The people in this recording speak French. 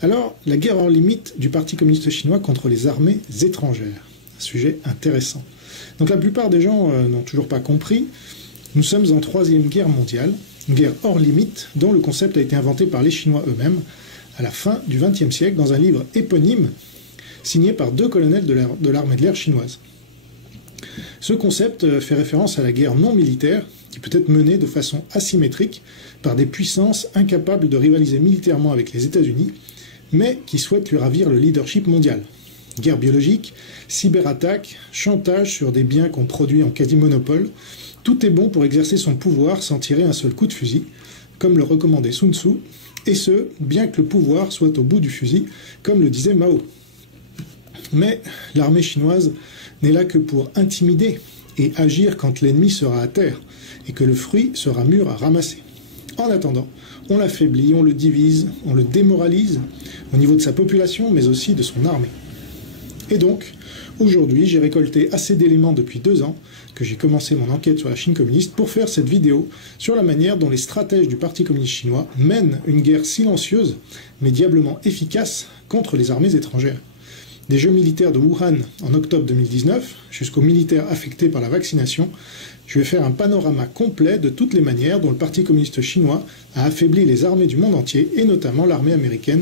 Alors, la guerre hors limite du Parti communiste chinois contre les armées étrangères. Un sujet intéressant. Donc la plupart des gens n'ont toujours pas compris. Nous sommes en troisième guerre mondiale, une guerre hors limite dont le concept a été inventé par les Chinois eux-mêmes à la fin du XXe siècle dans un livre éponyme signé par 2 colonels de l'armée de l'air chinoise. Ce concept fait référence à la guerre non militaire qui peut être menée de façon asymétrique par des puissances incapables de rivaliser militairement avec les États-Unis, mais qui souhaitent lui ravir le leadership mondial. Guerre biologique, cyberattaque, chantage sur des biens qu'on produit en quasi-monopole, tout est bon pour exercer son pouvoir sans tirer un seul coup de fusil, comme le recommandait Sun Tzu, et ce, bien que le pouvoir soit au bout du fusil, comme le disait Mao. Mais l'armée chinoise n'est là que pour intimider et agir quand l'ennemi sera à terre, et que le fruit sera mûr à ramasser. En attendant, on l'affaiblit, on le divise, on le démoralise, au niveau de sa population, mais aussi de son armée. Et donc, aujourd'hui, j'ai récolté assez d'éléments depuis 2 ans que j'ai commencé mon enquête sur la Chine communiste pour faire cette vidéo sur la manière dont les stratèges du Parti communiste chinois mènent une guerre silencieuse, mais diablement efficace, contre les armées étrangères. Des Jeux militaires de Wuhan en octobre 2019 jusqu'aux militaires affectés par la vaccination, je vais faire un panorama complet de toutes les manières dont le Parti communiste chinois a affaibli les armées du monde entier et notamment l'armée américaine.